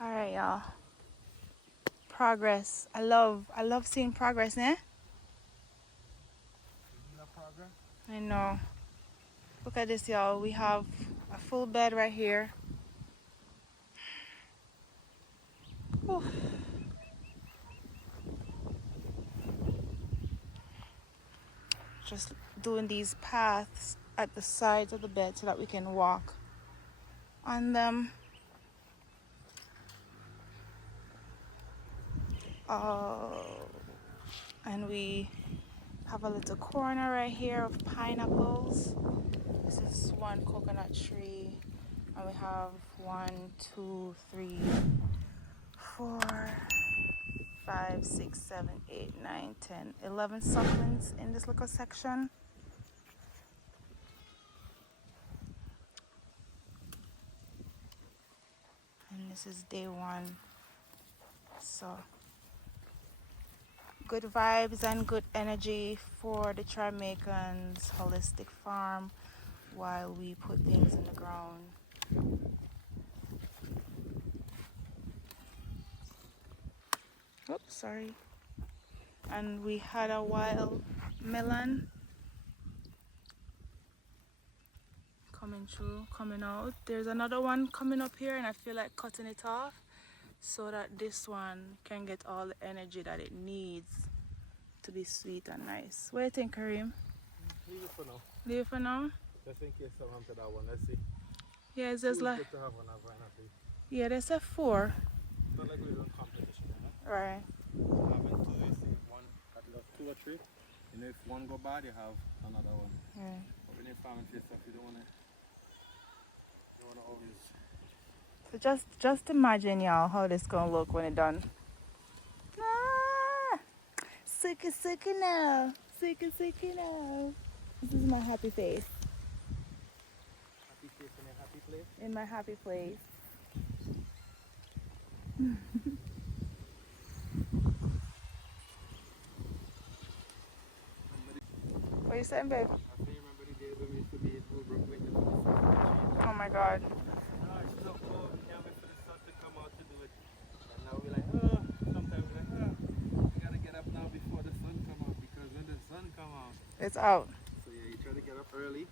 All right, y'all. Progress. I love seeing progress, eh? Progress. I know. Look at this, y'all. We have a full bed right here. Whew. Just doing these paths at the sides of the bed so that we can walk on them. And we have a little corner right here of pineapples. This is one coconut tree, and we have 1, 2, 3, 4, 5, 6, 7, 8, 9, 10, 11 succulents in this little section. And this is day 1. So good vibes and good energy for the DiTrimaicans holistic farm while we put things in the ground. Oops, sorry. And we had a wild melon coming out. There's another one coming up here, and I feel like cutting it off so that this one can get all the energy that it needs to be sweet and nice. What do you think, Kareem? Leave it for now. Leave it for now? Just in case someone to that one. Let's see. Yeah, it's just like... Good to have one of Yeah, there's a 4. It's not like we're doing competition, Right. Having 2, you see one at least 2 or 3. You know, if one go bad, you have another one. Yeah. But when you're farming for yourself, you don't want to always... So just imagine, y'all, how this gonna look when it's done. Ah! Suka now. Suka now. This is my happy face. Happy face in a happy place? In my happy place. What are you saying, babe? I say, remember the days when we used to be in Holbrook waiting for the sun to change? Oh my God. Oh, it's so cold. We can't wait for the sun to come out to do it. And now we're like, oh, sometimes we're like, oh, we gotta get up now before the sun come out, because when the sun come out, It's out. so yeah, you try to get up early.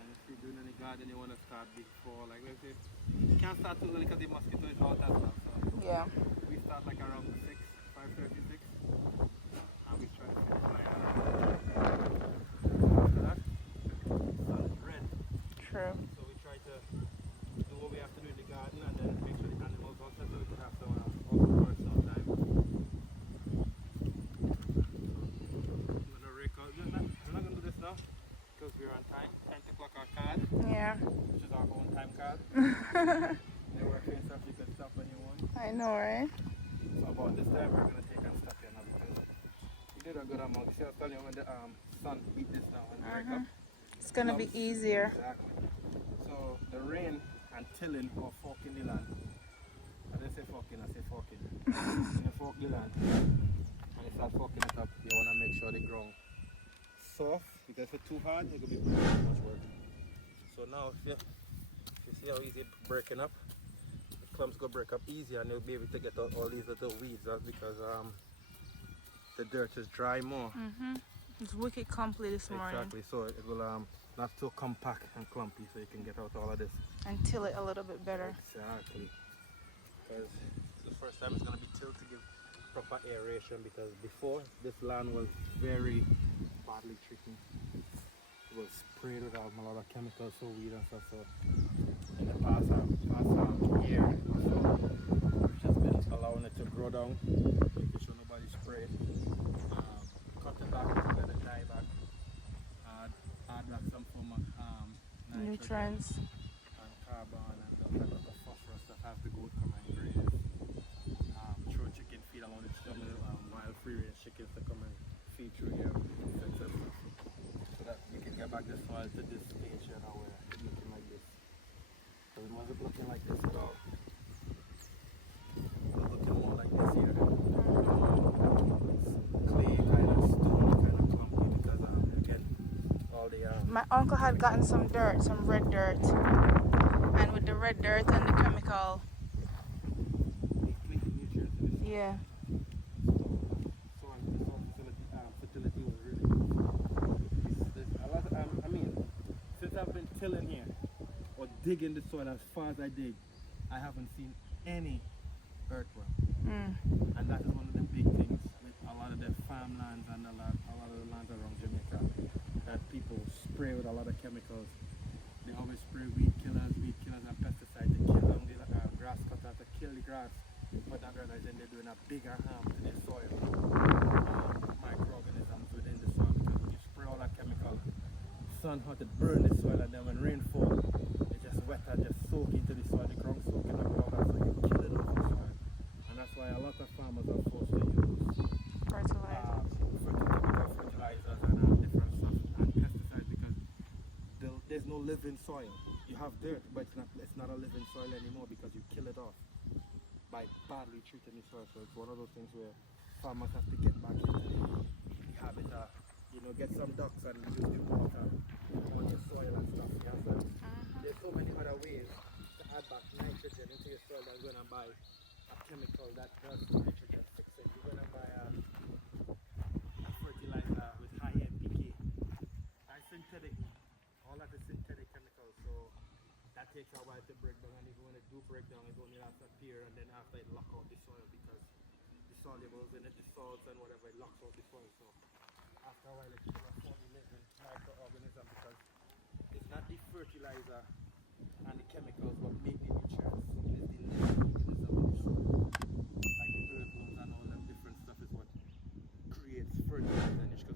And if you're doing any garden, you want to start before, like let's say, you can't start too early because the mosquito is out as well. So Yeah. we start like around 6, 5:36. And we try to finish by after that, sun is red. True. So we try to do what we have to do in the garden and then make sure the animals also so we can have someone else also work sometime. I'm gonna rake out. I'm not gonna do this now because we're on time. 10 o'clock our card, Yeah. which is our own time card. They work for yourself, you can stop when you want. I know, right? So about this time we're gonna take and stop here now because we did a good amount. See, I was telling you when the sun beat this down and break up. It's gonna be easier. Exactly. So the rain and tilling or forking the land. I didn't say forking, I say forking. When you fork the land and you start forking it up, you want to make sure the ground soft, because if it's too hard, it will be too much work. So now if you see how easy it's breaking up, the clumps go break up easier and you'll be able to get out all these little weeds. That's because the dirt is dry more. It's wicked clumpy this morning. Exactly, so it will not so compact and clumpy, so you can get out all of this. And till it a little bit better. Exactly. Because the first time it's going to be tilled to give proper aeration, because before this land was very badly tricky. It was sprayed with a lot of chemicals, so weed and stuff. So in the past year or so, we've just been allowing it to grow down, making sure nobody sprayed. Cut it back, let it die back, add back some form of Nutrients. and carbon and the type of phosphorus that has the goat come and graze. Throw chicken feed along with some wild free range chickens to come and feed through here, so that we can get back the soil to this stage here now where it's looking like this. Because it wasn't looking like this at all. It was looking more like this here. Clay kind of stone kind of clumpy because again all the My uncle had gotten some dirt, some red dirt. And with the red dirt and the chemical Yeah. So the soil fertility was really good. A lot I mean, since I've been tilling here or digging the soil as far as I dig, I haven't seen any earthworm. And that is one of the big things with a lot of the farmlands and a lot of the lands around Jamaica, that people spray with a lot of chemicals. They always spray weed killers and pesticides to kill down the grass cutter, to kill the grass, but not realizing they're doing a bigger harm to the soil, microorganisms within the soil, because when you spray all that chemical, sun hot, it burn the soil, and then when rain falls, it just wet and just soak into the soil, the ground soaking up all that, so you kill it off the soil. And that's why a lot of farmers are forced to use fertilizers and different stuff and pesticides, because there's no living soil. You have dirt, but it's not a living soil anymore because you kill it off by badly treating the soil. So it's one of those things where farmers have to get back into the habit of, get some ducks and use the water on your soil and stuff. Yeah? So there's so many other ways to add back nitrogen into your soil than going to buy a chemical that does nitrogen fixing. You're going to buy a fertilizer with high NPK. And synthetic, all that is synthetic chemicals, so that takes a while to break down, and even when it do break down, it only lasts a period, and then after it lock out the soil, because the solubles in it, the salts and whatever, it locks out the soil. So after a while it kills a fully living microorganism, because it's not the fertilizer and the chemicals what make the nutrients, it is the living organism in the soil. Like the earthworms and all them different stuff is what creates fertilizer in it, because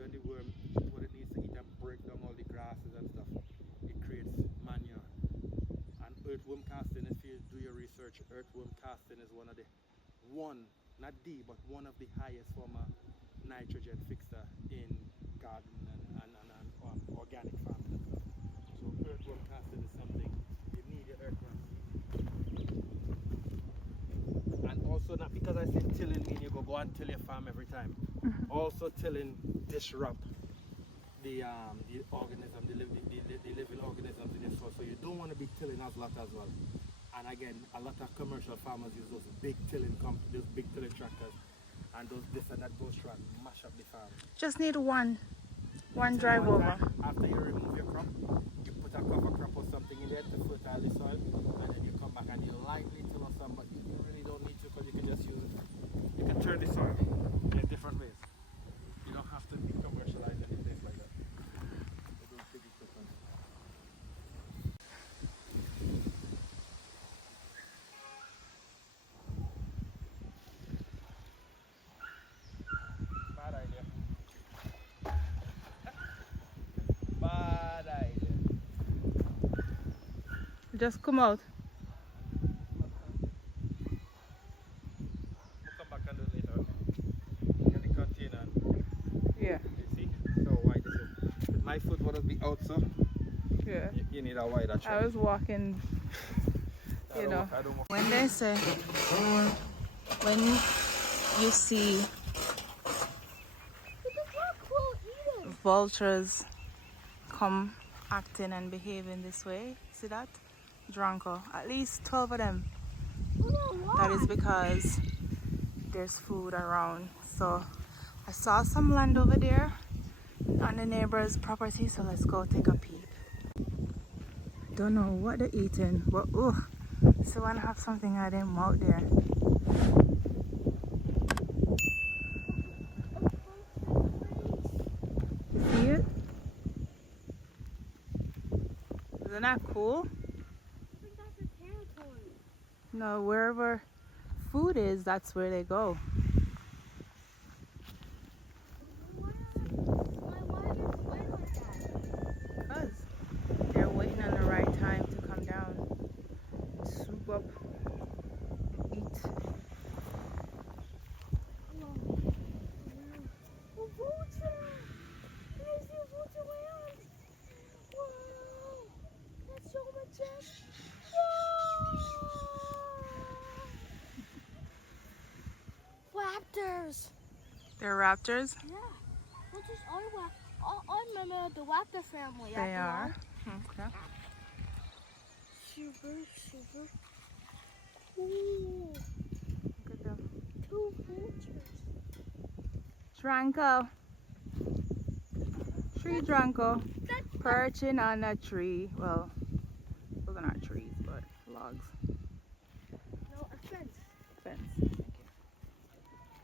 when the worm eats what it needs to eat and break down all the grasses and stuff, it creates manure. And earthworm casting, if you do your research, earthworm casting is one of the highest form of nitrogen fixer in garden and organic farming and stuff. So earthworm casting is something you need your earthworms. And also, not because I say tilling mean you go and till your farm every time. Also, tilling disrupt the organism, the living organisms in your soil. So you don't want to be tilling as lot as well. And again, a lot of commercial farmers use those big tilling tractors, and this and that goes through and mash up the farm. Just need one drive over. After you remove your crop, you put a cover crop or something in there to fertile the soil, and then you come back and you lightly till or some, but you really don't need to, because you can just use it. You can turn the soil in different ways. You don't have to be commercialized in a place like that. Big equipment. Bad idea. Bad idea. Just come out. We'll come back and do it later. Get the container. Yeah. You see? So wide is it? If my foot would be out, so Yeah. you need a wider track. I was walking, I don't want. When they say, when you see vultures come acting and behaving this way, see that? Drunko, at least 12 of them. That is because there's food around. So I saw some land over there on the neighbor's property, so let's go take a peep. Don't know what they're eating, but oh, so I have something at them out there. You see it? Isn't that cool? I think that's a territory. No, wherever food is, that's where they go. Why are they playing like that? Because they're waiting on the right time to come down, swoop up, eat. A vulture! I see a vulture land! Wow! That's so majestic! Whoa! Raptors! They're raptors? Yeah. Vultures are I remember the raptor family. They after are. all. Okay. Super cool. Look at them. Dranko. Tree Dranko. Perching on a tree. Well, those are not trees, but logs. No, a fence. Fence.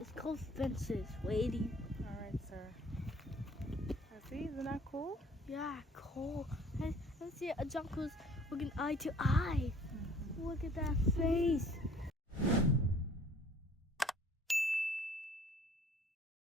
It's called fences, lady. Alright, sir. See, isn't that cool? Yeah, cool. Let's see a Junko's looking eye to eye. Look at that face.